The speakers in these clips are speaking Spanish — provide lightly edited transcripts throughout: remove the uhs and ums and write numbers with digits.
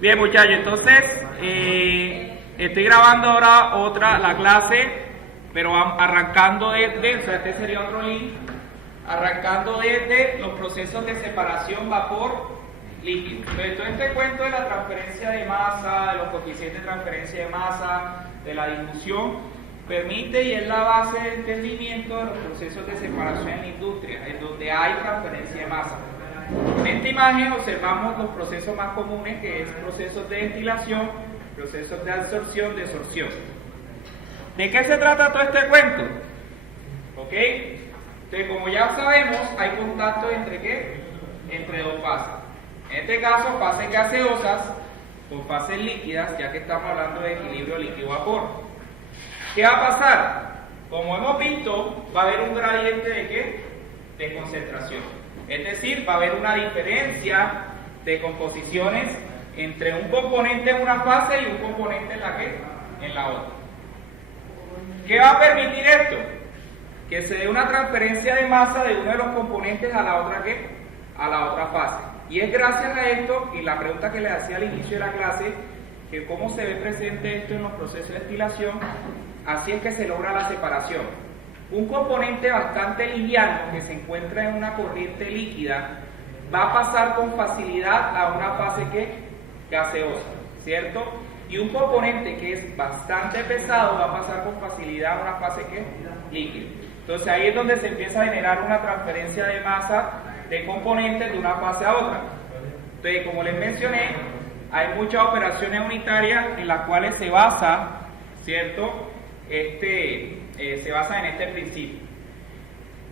Bien, muchachos, entonces estoy grabando ahora la clase, pero arrancando desde, o sea, este sería otro link, arrancando desde los procesos de separación vapor-líquido. Entonces, todo este cuento de la transferencia de masa, de los coeficientes de transferencia de masa, de la difusión, permite y es la base de entendimiento de los procesos de separación en la industria, en donde hay transferencia de masa. En esta imagen observamos los procesos más comunes, que es procesos de destilación, procesos de absorción, desorción. ¿De qué se trata todo este cuento? ¿Ok? Entonces, como ya sabemos, hay contacto entre ¿qué? Entre dos fases. En este caso, fases gaseosas con fases líquidas, ya que estamos hablando de equilibrio líquido-vapor. ¿Qué va a pasar? Como hemos visto, va a haber un gradiente de ¿qué? De concentración. Es decir, va a haber una diferencia de composiciones entre un componente en una fase y un componente en la otra. ¿Qué va a permitir esto? Que se dé una transferencia de masa de uno de los componentes a la otra a la otra fase. Y es gracias a esto, y la pregunta que le hacía al inicio de la clase, que cómo se ve presente esto en los procesos de destilación, así es que se logra la separación. Un componente bastante liviano que se encuentra en una corriente líquida va a pasar con facilidad a una fase gaseosa, ¿cierto? Y un componente que es bastante pesado va a pasar con facilidad a una fase líquida. Entonces ahí es donde se empieza a generar una transferencia de masa de componentes de una fase a otra. Entonces, como les mencioné, hay muchas operaciones unitarias en las cuales se basa, ¿cierto? Se basa en este principio.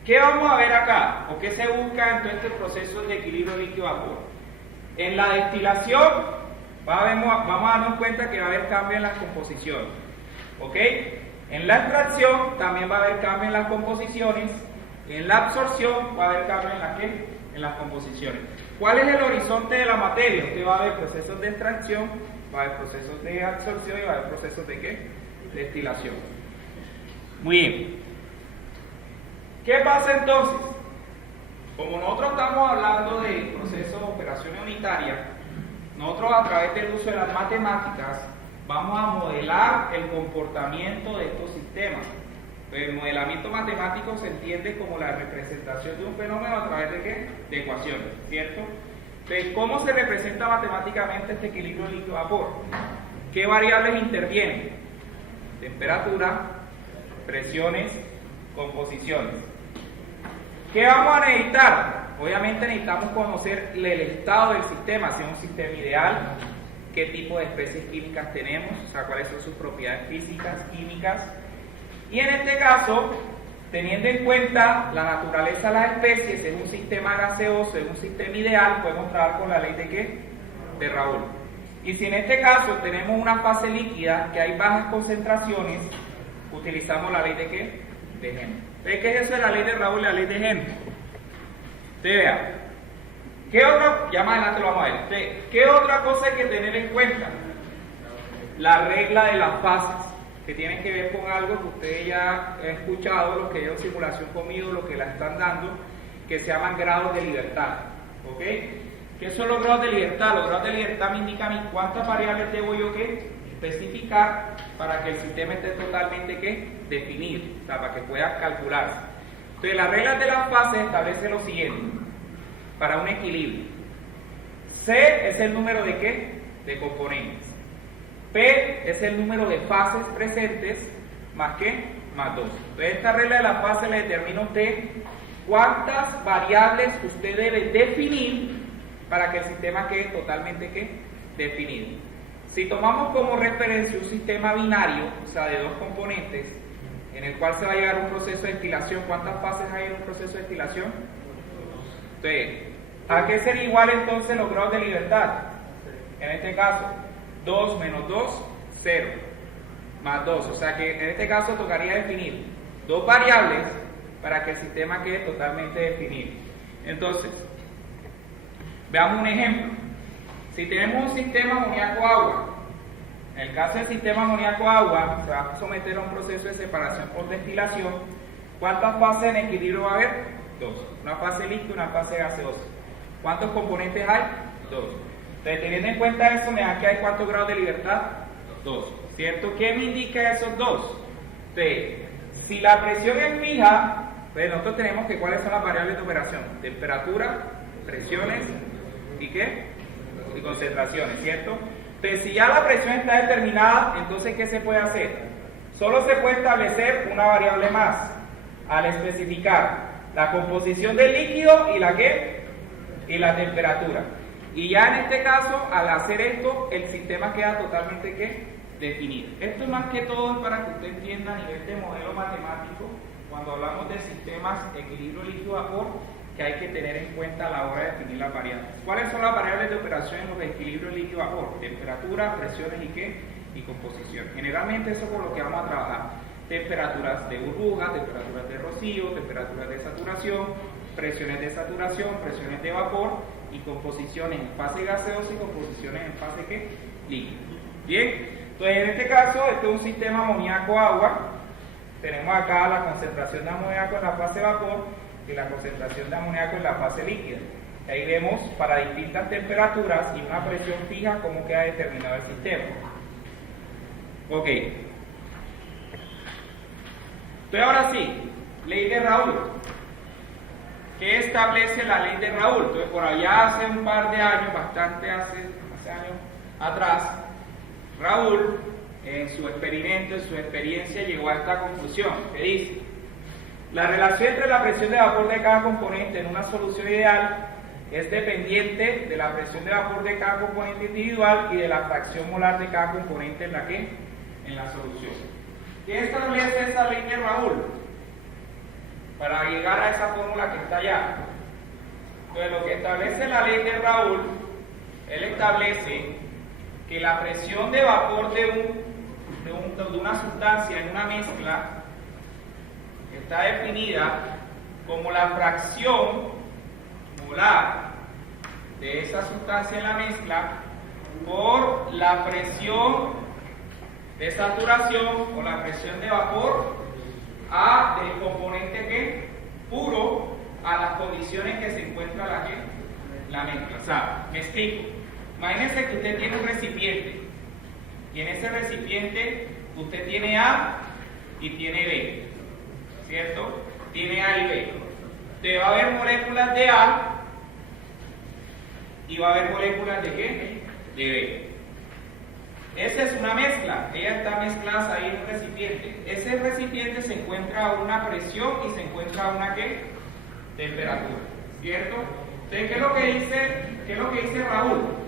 ¿Qué vamos a ver acá? ¿O qué se busca en todo este proceso de equilibrio líquido-vapor? En la destilación vamos a darnos cuenta que va a haber cambio en las composiciones. ¿Ok? En la extracción también va a haber cambio en las composiciones. En la absorción va a haber cambio en las composiciones. ¿Cuál es el horizonte de la materia? Usted va a ver procesos de extracción, va a haber procesos de absorción y va a haber procesos de destilación. Muy bien. ¿Qué pasa entonces? Como nosotros estamos hablando de procesos de operaciones unitarias, nosotros a través del uso de las matemáticas vamos a modelar el comportamiento de estos sistemas. El modelamiento matemático se entiende como la representación de un fenómeno a través de ecuaciones, ¿cierto? Entonces, ¿cómo se representa matemáticamente este equilibrio líquido-vapor? ¿Qué variables intervienen? Temperatura, presiones, composiciones. ¿Qué vamos a necesitar? Obviamente necesitamos conocer el estado del sistema, si es un sistema ideal, qué tipo de especies químicas tenemos, o sea, cuáles son sus propiedades físicas, químicas. Y en este caso, teniendo en cuenta la naturaleza de las especies, es un sistema gaseoso, es un sistema ideal, podemos trabajar con la ley de Raoult. Y si en este caso tenemos una fase líquida que hay bajas concentraciones, utilizamos la ley de Henry. ¿Qué es eso de la ley de Raoult y la ley de Henry? Usted vea, ¿qué otra? Ya más adelante lo vamos a ver. ¿Qué otra cosa hay que tener en cuenta? La regla de las fases, que tienen que ver con algo que ustedes ya han escuchado, los que llevan simulación conmigo, los que la están dando, que se llaman grados de libertad. ¿Ok? ¿Qué son los grados de libertad? Los grados de libertad me indican a mí cuántas variables debo yo especificar para que el sistema esté totalmente definido, o sea, para que pueda calcularse. Entonces, las reglas de las fases establecen lo siguiente, para un equilibrio. C es el número de componentes. P es el número de fases presentes, más más 2. Entonces, esta regla de las fases le determina a usted cuántas variables usted debe definir para que el sistema quede totalmente definido. Si tomamos como referencia un sistema binario, o sea, de dos componentes, en el cual se va a llegar a un proceso de destilación, ¿cuántas fases hay en un proceso de destilación? Entonces, ¿a qué sería igual entonces los grados de libertad? En este caso, 2 menos 2, 0, más 2. O sea que en este caso tocaría definir dos variables para que el sistema quede totalmente definido. Entonces, veamos un ejemplo. Si tenemos un sistema amoníaco-agua, en el caso del sistema amoníaco-agua, se va a someter a un proceso de separación por destilación. ¿Cuántas fases en equilibrio va a haber? 2. Una fase líquida y una fase gaseosa. ¿Cuántos componentes hay? 2. Entonces, teniendo en cuenta esto, me da que hay ¿cuántos grados de libertad? 2, ¿cierto? ¿Qué me indica esos 2? Entonces, si la presión es fija, pues nosotros tenemos que ¿cuáles son las variables de operación? Temperatura, presiones y ¿qué? Y concentraciones, ¿cierto? Entonces, si ya la presión está determinada, entonces ¿qué se puede hacer? Solo se puede establecer una variable más al especificar la composición del líquido y la ¿qué? Y la temperatura. Y ya en este caso, al hacer esto, el sistema queda totalmente ¿qué? Definido. Esto es más que todo para que usted entienda a nivel de modelo matemático, cuando hablamos de sistemas equilibrio líquido-vapor, que hay que tener en cuenta a la hora de definir las variables. ¿Cuáles son las variables de operación en los equilibrios líquido-vapor? Temperatura, presiones y ¿qué? Y composición. Generalmente eso es por lo que vamos a trabajar. Temperaturas de burbuja, temperaturas de rocío, temperaturas de saturación, presiones de saturación, presiones de vapor y composiciones en fase gaseosa y composiciones en fase ¿qué? Líquida. Bien, entonces en este caso este es un sistema amoníaco-agua. Tenemos acá la concentración de amoníaco en la fase vapor y la concentración de amoníaco en la fase líquida. Ahí vemos para distintas temperaturas y una presión fija cómo queda determinado el sistema. Ok. Entonces ahora sí, ley de Raoult. ¿Qué establece la ley de Raoult? Entonces por allá hace un par de años, bastante hace años atrás, Raoult en su experimento, en su experiencia llegó a esta conclusión que dice: la relación entre la presión de vapor de cada componente en una solución ideal es dependiente de la presión de vapor de cada componente individual y de la fracción molar de cada componente en la ¿qué? En la solución. ¿Qué establece esa ley de Raoult? Para llegar a esa fórmula que está allá. Entonces, lo que establece la ley de Raoult, él establece que la presión de vapor de una sustancia en una mezcla está definida como la fracción molar de esa sustancia en la mezcla por la presión de saturación o la presión de vapor A del componente ¿qué? Puro a las condiciones que se encuentra la mezcla. O sea, me explico. Imagínense que usted tiene un recipiente y en ese recipiente usted tiene A y tiene B, ¿cierto? Tiene A y B. Entonces va a haber moléculas de A y va a haber moléculas de ¿qué? De B. Esa es una mezcla, ellas están mezcladas ahí en un recipiente. Ese recipiente se encuentra a una presión y se encuentra a una ¿qué? Temperatura, ¿cierto? Entonces, ¿qué es lo que dice Raoult?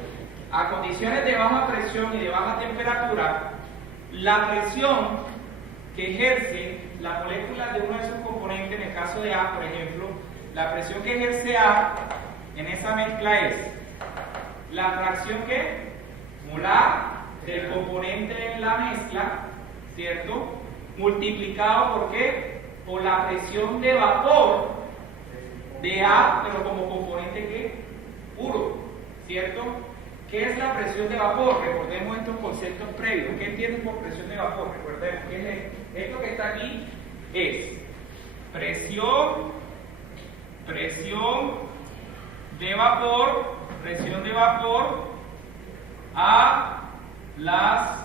A condiciones de baja presión y de baja temperatura, la presión que ejerce la molécula de uno de sus componentes, en el caso de A, por ejemplo, la presión que ejerce A en esa mezcla es la fracción ¿qué? Molar del componente en la mezcla, ¿cierto? Multiplicado ¿por qué? Por la presión de vapor de A, pero como componente ¿qué? Puro, ¿cierto? ¿Qué es la presión de vapor? Recordemos estos conceptos previos. ¿Qué entienden por presión de vapor? Recordemos, ¿qué es esto? Esto que está aquí es presión de vapor a las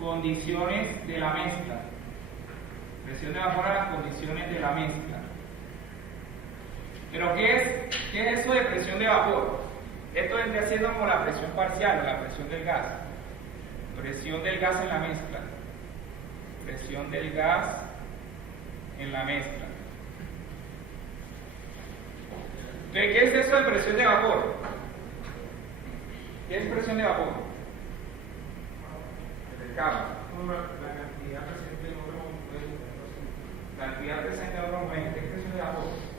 condiciones de la mezcla. Presión de vapor a las condiciones de la mezcla. ¿Pero qué es eso de presión de vapor? Esto vendría siendo como la presión parcial o la presión del gas. Presión del gas en la mezcla. Presión del gas en la mezcla. ¿Qué es eso de presión de vapor? ¿Qué es presión de vapor? La cantidad presente en otro momento. Cantidad presente en otro momento. ¿Qué es presión de vapor?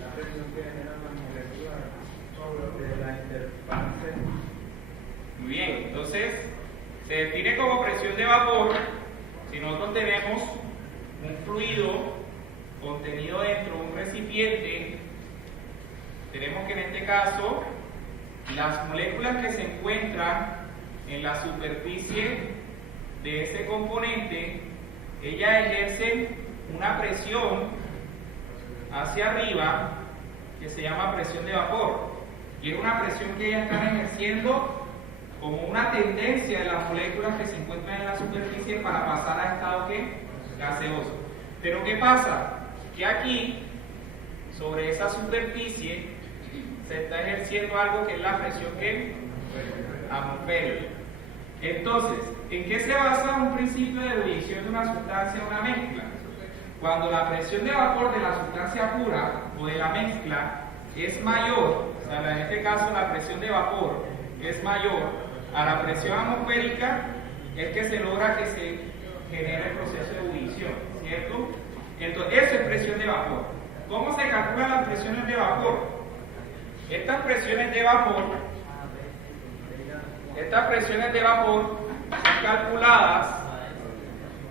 La presión que generan las moléculas sobre la interfase. Muy bien, entonces se define como presión de vapor si nosotros tenemos un fluido contenido dentro de un recipiente. Tenemos que en este caso las moléculas que se encuentran en la superficie de ese componente, ellas ejercen una presión hacia arriba que se llama presión de vapor. y es una presión que ellas están ejerciendo como una tendencia de las moléculas que se encuentran en la superficie para pasar a estado ¿qué? Gaseoso. Pero ¿qué pasa? Que aquí, sobre esa superficie, se está ejerciendo algo que es la presión ¿qué? Atmosférica. Entonces, ¿en qué se basa un principio de ebullición de una sustancia o una mezcla? Cuando la presión de vapor de la sustancia pura o de la mezcla es mayor, o sea, en este caso la presión de vapor es mayor a la presión atmosférica, es que se logra que se genere el proceso de ebullición, ¿cierto? Entonces, eso es presión de vapor. ¿Cómo se calculan las presiones de vapor? Estas presiones de vapor son calculadas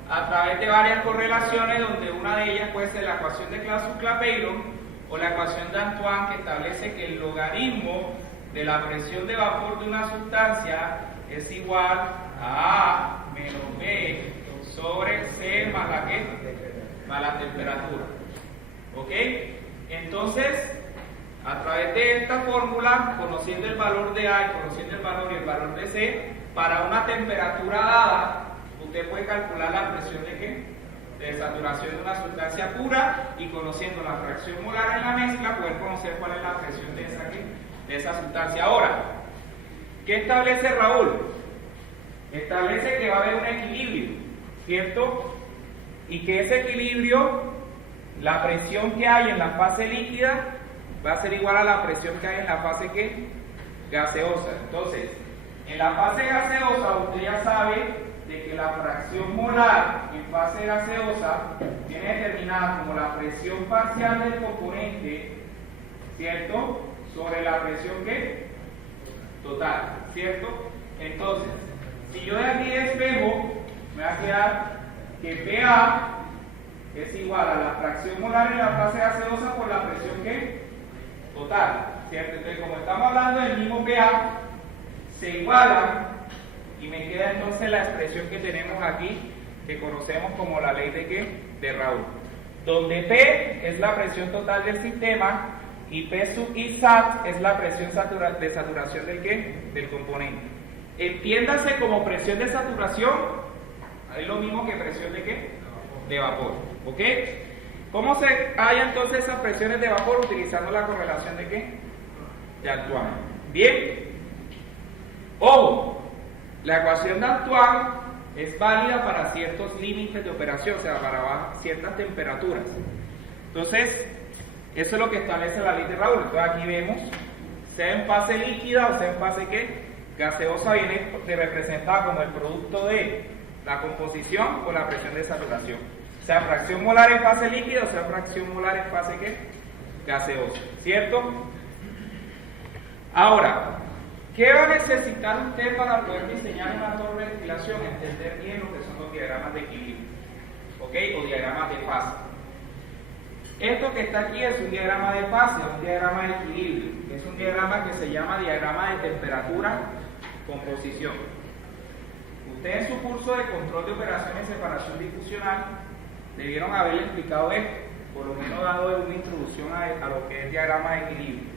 a través de varias correlaciones, donde una de ellas puede ser la ecuación de Clausius-Clapeyron o la ecuación de Antoine, que establece que el logaritmo de la presión de vapor de una sustancia es igual a A menos B sobre C más la ¿qué? Más la temperatura. ¿Ok? Entonces, a través de esta fórmula, conociendo el valor de A y conociendo el valor y el valor de C, para una temperatura dada, usted puede calcular la presión de ¿qué? De saturación de una sustancia pura, y conociendo la fracción molar en la mezcla, poder conocer cuál es la presión de esa, ¿qué? De esa sustancia. Ahora, ¿qué establece Raúl? Establece que va a haber un equilibrio, ¿cierto? Y que ese equilibrio, la presión que hay en la fase líquida va a ser igual a la presión que hay en la fase ¿qué? Gaseosa. Entonces, en la fase gaseosa usted ya sabe de que la fracción molar en fase gaseosa viene determinada como la presión parcial del componente, ¿cierto? Sobre la presión ¿qué? Total, ¿cierto? Entonces, si yo de aquí despejo, me va a quedar que PA es igual a la fracción molar en la fase gaseosa por la presión ¿qué? Total, ¿cierto? Entonces, como estamos hablando del mismo PA, se igualan y me queda entonces la expresión que tenemos aquí, que conocemos como la ley de ¿qué? De Raoult, donde P es la presión total del sistema y P sub I sat es la presión de saturación del ¿qué? Del componente. Entiéndase como presión de saturación, es lo mismo que presión de ¿qué? De vapor, ¿ok? ¿Cómo se halla entonces esas presiones de vapor? Utilizando la correlación de ¿qué? De Antoine. Bien. Ojo, la ecuación de Antoine es válida para ciertos límites de operación, o sea, para ciertas temperaturas. Entonces, eso es lo que establece la ley de Raoult. Entonces aquí vemos, sea en fase líquida o sea en fase ¿qué? Gaseosa, viene representada como el producto de la composición o la presión de saturación. Sea fracción molar en fase líquida o sea fracción molar en fase ¿qué? Gaseosa, ¿cierto? Ahora, ¿qué va a necesitar usted para poder diseñar una torre de ventilación? Entender bien lo que son los diagramas de equilibrio, ¿ok? O diagramas de fase. Esto que está aquí es un diagrama de fase, un diagrama de equilibrio. Es un diagrama que se llama diagrama de temperatura composición. Usted en su curso de control de operaciones de separación difusional debieron haberle explicado esto, por lo menos dado una introducción a lo que es diagrama de equilibrio.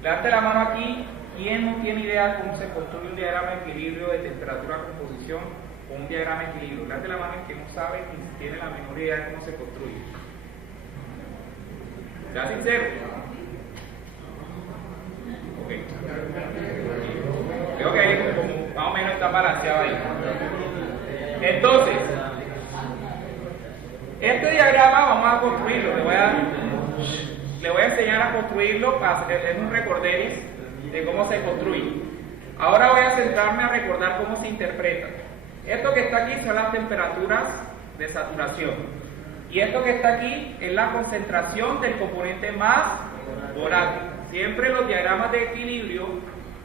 Levante la mano aquí. ¿Quién no tiene idea de cómo se construye un diagrama de equilibrio de temperatura-composición o un diagrama de equilibrio? Levante la mano el que no sabe ni tiene la menor idea de cómo se construye. ¿Ya sincero? Ok. Creo que como más o menos está balanceado ahí. Entonces, este diagrama vamos a construirlo. Le voy a enseñar a construirlo, es un recorderis de cómo se construye. Ahora voy a centrarme a recordar cómo se interpreta. Esto que está aquí son las temperaturas de saturación. Y esto que está aquí es la concentración del componente más volátil. Siempre los diagramas de equilibrio,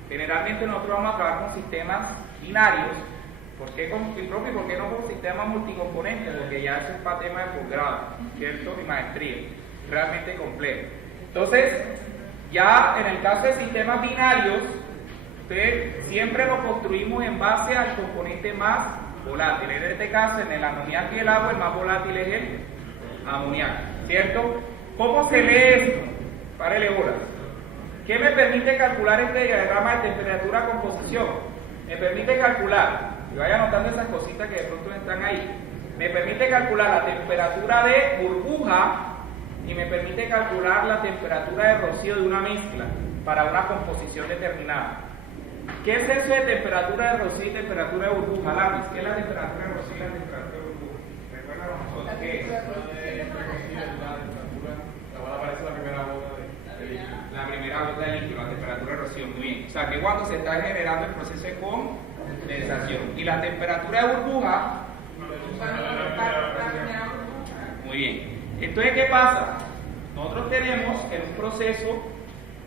generalmente nosotros vamos a trabajar con sistemas binarios. ¿Por qué con profe? ¿Por qué no con sistemas multicomponentes? Porque ya eso es para tema de posgrado, ¿cierto? Y maestría. Realmente complejo. Entonces, ya en el caso de sistemas binarios, siempre lo construimos en base al componente más volátil. En este caso, en el amoníaco y el agua, el más volátil es el amoníaco, ¿cierto? ¿Cómo se lee esto? Párele bolas. ¿Qué me permite calcular este diagrama de temperatura-composición? Me permite calcular, y vaya anotando esas cositas que de pronto están ahí, me permite calcular la temperatura de burbuja y me permite calcular la temperatura de rocío de una mezcla para una composición determinada. ¿Qué es eso de temperatura de rocío y temperatura de burbuja? Lápiz, ¿qué es la temperatura de rocío y la temperatura de burbuja? Recuerda nosotros qué es. Aparece la primera gota de líquido. La primera gota de líquido, la temperatura de rocío, muy bien. O sea, que cuando se está generando el proceso de condensación. Y la temperatura de burbuja, muy bien. Entonces, ¿qué pasa? Nosotros tenemos en un proceso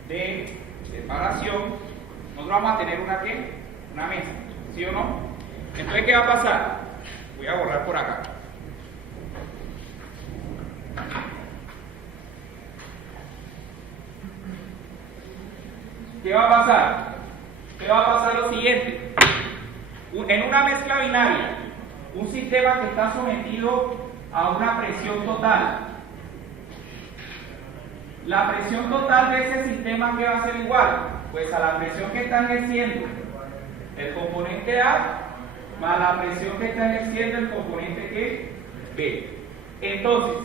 de separación, nosotros vamos a tener una ¿qué? Una mezcla, ¿sí o no? Entonces, ¿qué va a pasar? Voy a borrar por acá. ¿Qué va a pasar? ¿Qué va a pasar? Lo siguiente. En una mezcla binaria, un sistema que está sometido a una presión total. La presión total de ese sistema, ¿qué va a ser igual? Pues a la presión que está ejerciendo el componente A más la presión que está ejerciendo el componente ¿qué? B. Entonces,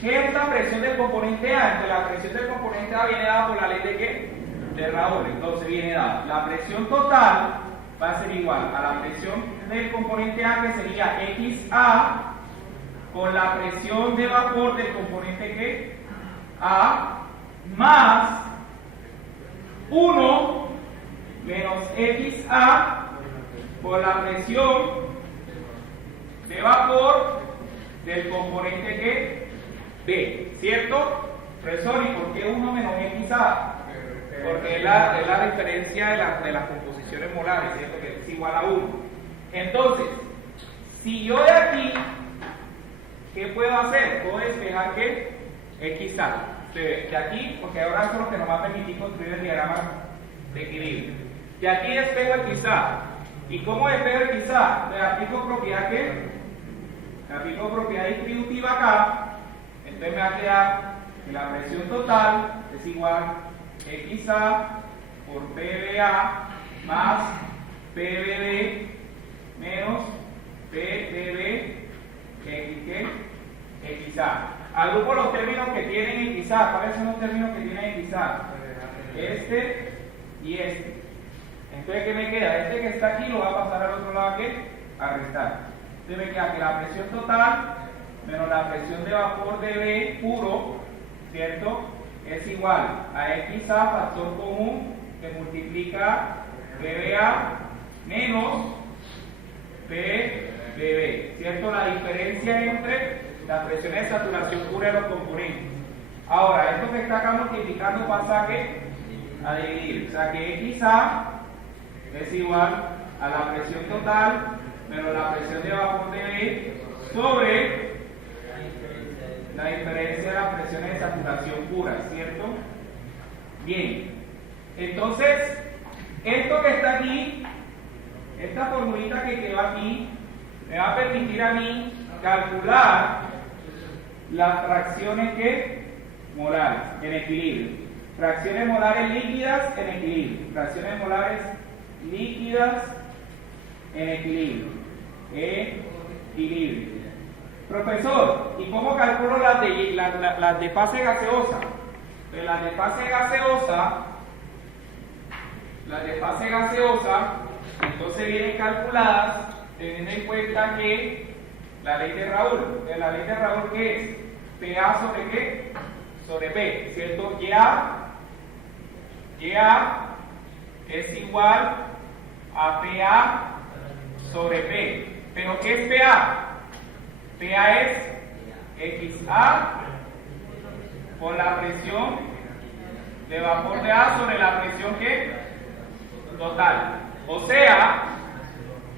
¿qué es la presión del componente A? Entonces, la presión del componente A viene dada por la ley de ¿qué? De Raoul. Entonces viene dada la presión total va a ser igual a la presión del componente A, que sería XA, con la presión de vapor del componente ¿qué? A, más 1 menos XA por la presión de vapor del componente ¿qué? B, ¿cierto? Profesor, ¿y por qué 1 menos XA? Porque es la diferencia de las composiciones molares, ¿cierto? Que es igual a 1. Entonces, si yo de aquí, ¿qué puedo hacer? Puedo despejar ¿qué? XA. De aquí, porque ahora son los que nos va a permitir construir el diagrama de equilibrio. De aquí despejo el XA. ¿Y cómo despejo el XA? Le aplico propiedad ¿qué? Le aplico propiedad distributiva acá. Entonces me va a quedar que la presión total es igual XA por PBA más PBB menos PBB XA. Agrupo los términos que tienen XA. ¿Cuáles son los términos que tienen XA? Este y este. Entonces, ¿qué me queda? Este que está aquí lo va a pasar al otro lado ¿qué? A restar. Entonces me queda que la presión total menos la presión de vapor de B puro, ¿cierto? Es igual a XA, factor común, que multiplica PBA menos PBB, ¿cierto? La diferencia entre las presiones de saturación pura de los componentes. Ahora, esto que está acá multiplicando pasa a dividir, o sea que XA es igual a la presión total menos la presión de vapor de B sobre la diferencia de las presiones de saturación pura, ¿cierto? Bien, entonces, esto que está aquí, esta formulita que quedó aquí, me va a permitir a mí calcular las fracciones ¿qué? Molares en equilibrio. Fracciones molares líquidas en equilibrio. Fracciones molares líquidas en equilibrio. Equilibrio. Profesor, ¿y cómo calculo las de fase gaseosa? Pues las de fase gaseosa, entonces vienen calculadas teniendo en cuenta que la ley de Raoul, ¿qué es? PA sobre qué? Sobre P, ¿cierto? Ya es igual a PA sobre P. ¿Pero qué es PA? PA es XA por la presión de vapor de A sobre la presión ¿qué? Total. O sea,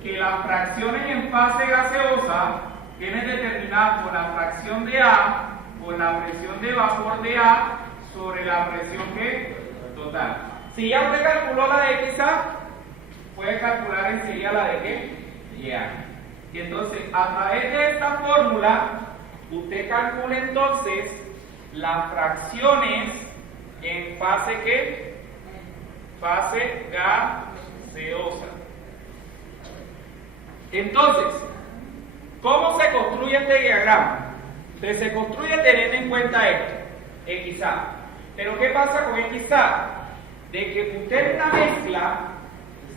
que las fracciones en fase gaseosa vienen determinadas por la fracción de A por la presión de vapor de A sobre la presión ¿qué? Total. Si ya usted calculó la de XA, puede calcular enseguida la de ¿qué? Ya. Y entonces, a través de esta fórmula, usted calcula entonces las fracciones en fase ¿qué? Fase gaseosa. Entonces, ¿cómo se construye este diagrama? Entonces, se construye teniendo en cuenta esto, XA. Pero ¿qué pasa con XA? De que usted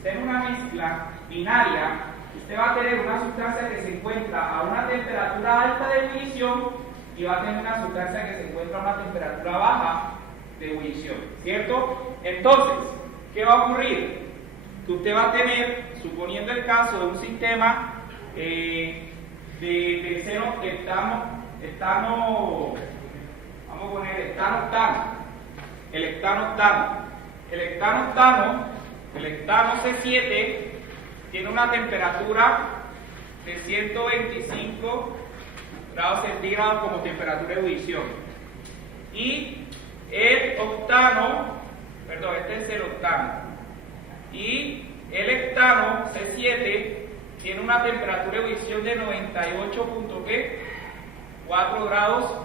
en una mezcla binaria, usted va a tener una sustancia que se encuentra a una temperatura alta de ebullición y va a tener una sustancia que se encuentra a una temperatura baja de ebullición, ¿cierto? Entonces, ¿qué va a ocurrir? Que usted va a tener, suponiendo el caso de un sistema de seno etano, vamos a poner etano-octano, el etano-octano. El etano C7 tiene una temperatura de 125 grados centígrados como temperatura de ebullición. Y el octano, perdón, este es el octano. Y el hectano C7 tiene una temperatura de ebullición de 98.4 grados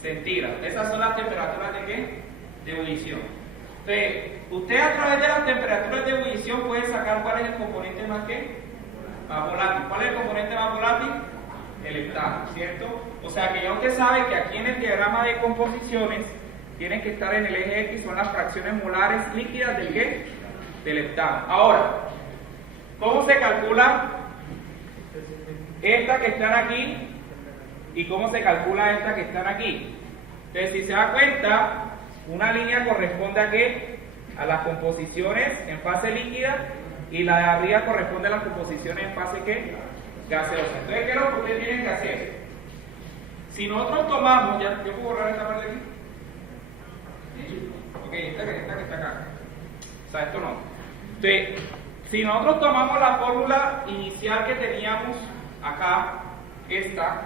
centígrados. Esas son las temperaturas de ¿qué? De ebullición. Entonces, usted a través de las temperaturas de ebullición puede sacar cuál es el componente más volátil. ¿Cuál es el componente más volátil? El hectano, ¿cierto? O sea que ya usted sabe que aquí en el diagrama de composiciones tienen que estar en el eje X, son las fracciones molares líquidas del ¿qué? Del hectano. Ahora, ¿cómo se calcula estas que están aquí y cómo se calcula estas que están aquí? Entonces, si se da cuenta, una línea corresponde a ¿qué? A las composiciones en fase líquida y la de arriba corresponde a las composiciones en fase ¿qué? Gaseosa. Entonces, ¿qué es lo que ustedes tienen que hacer? Si nosotros tomamos, ¿ya yo puedo borrar esta parte aquí? ¿Sí? Ok, esta que está acá. O sea, esto no. Entonces, si nosotros tomamos la fórmula inicial que teníamos acá, esta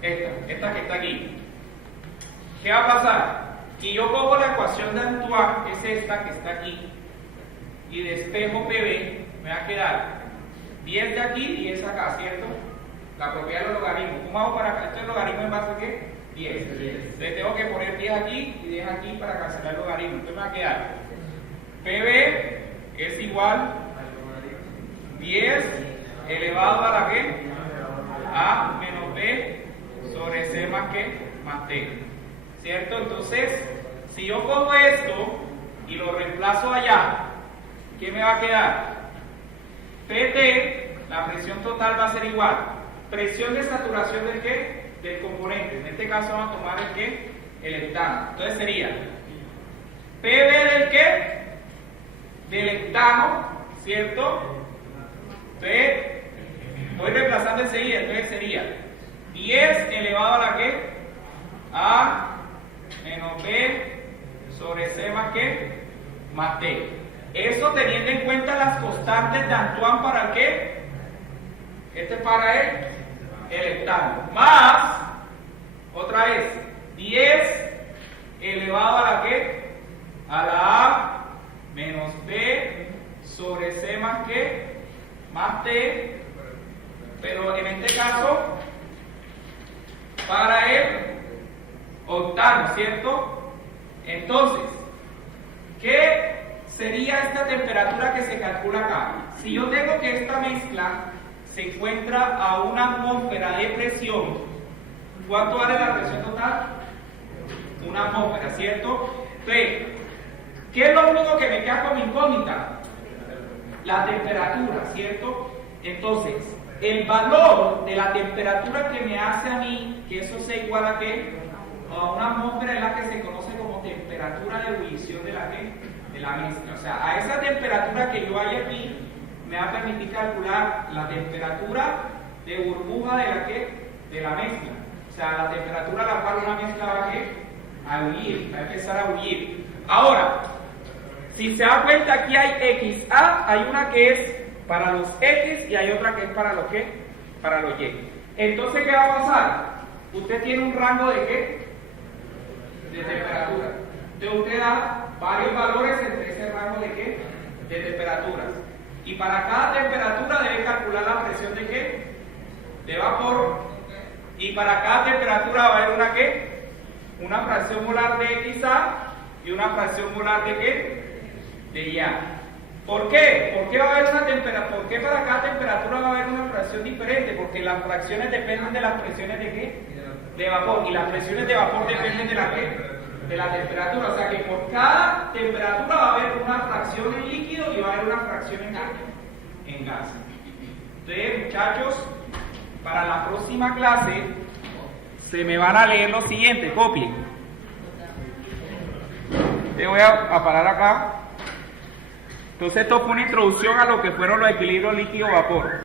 que está aquí, ¿qué va a pasar? Si yo cojo la ecuación de Antoine, es esta que está aquí, y despejo PB, me va a quedar 10 de aquí y 10 acá, ¿cierto? La propiedad de los logaritmos. ¿Cómo hago para acá? Esto es logaritmo en base a ¿qué? 10. Entonces tengo que poner 10 aquí y 10 aquí para cancelar el logaritmo. Entonces me va a quedar PB es igual 10 elevado a la ¿qué? A menos B sobre C más ¿qué? Más T. ¿Cierto? Entonces, si yo cojo esto y lo reemplazo allá, ¿qué me va a quedar? PT, la presión total va a ser igual. Presión de saturación del ¿qué? Del componente. En este caso vamos a tomar el ¿qué? El hectano. Entonces sería PB del ¿qué? Del hectano, ¿cierto? Entonces, voy reemplazando enseguida. Entonces sería 10 elevado a la ¿qué? A menos B sobre C más ¿qué? Más T. Eso teniendo en cuenta las constantes de Antoine para el ¿qué? Este es para el hectano. Más, otra vez, 10 elevado a la ¿qué? A la A menos B sobre C más ¿qué? Más T. Pero en este caso, para el octano, ¿cierto? Entonces, ¿qué sería esta temperatura que se calcula acá? Si yo tengo que esta mezcla se encuentra a una atmósfera de presión, ¿cuánto vale la presión total? Una atmósfera, ¿cierto? Entonces, ¿qué es lo único que me queda como incógnita? La temperatura, ¿cierto? Entonces, el valor de la temperatura que me hace a mí que eso sea igual a ¿qué? A una atmósfera es la que se conoce como temperatura de ebullición de la ¿qué? De la mezcla. O sea, a esa temperatura que yo hay aquí me va a permitir calcular la temperatura de burbuja de la ¿qué? De la mezcla. O sea, la temperatura a la cual una mezcla va a ¿qué? A ebullir, va a empezar a ebullir. Ahora, si se da cuenta, aquí hay XA, hay una que es para los X y hay otra que es para los ¿qué? Para los Y. Entonces, ¿qué va a pasar? Usted tiene un rango de ¿qué? De temperatura. Entonces usted da varios valores entre ese rango de ¿qué? De temperaturas. Y para cada temperatura debe calcular la presión de ¿qué? De vapor Y para cada temperatura va a haber una ¿qué? Una fracción molar de XA y una fracción molar de ¿qué? De IA. ¿Por qué? ¿Por qué va a haber una temperatura? ¿Por qué para cada temperatura va a haber una fracción diferente? Porque las fracciones dependen de las presiones de ¿qué? De vapor. Y las presiones de vapor dependen de la ¿qué? De la temperatura. O sea que por cada temperatura va a haber una fracción en líquido y va a haber una fracción en gas. Entonces, muchachos, para la próxima clase se me van a leer lo siguiente, copien. Te voy a parar acá. Entonces esto fue una introducción a lo que fueron los equilibrios líquido-vapor.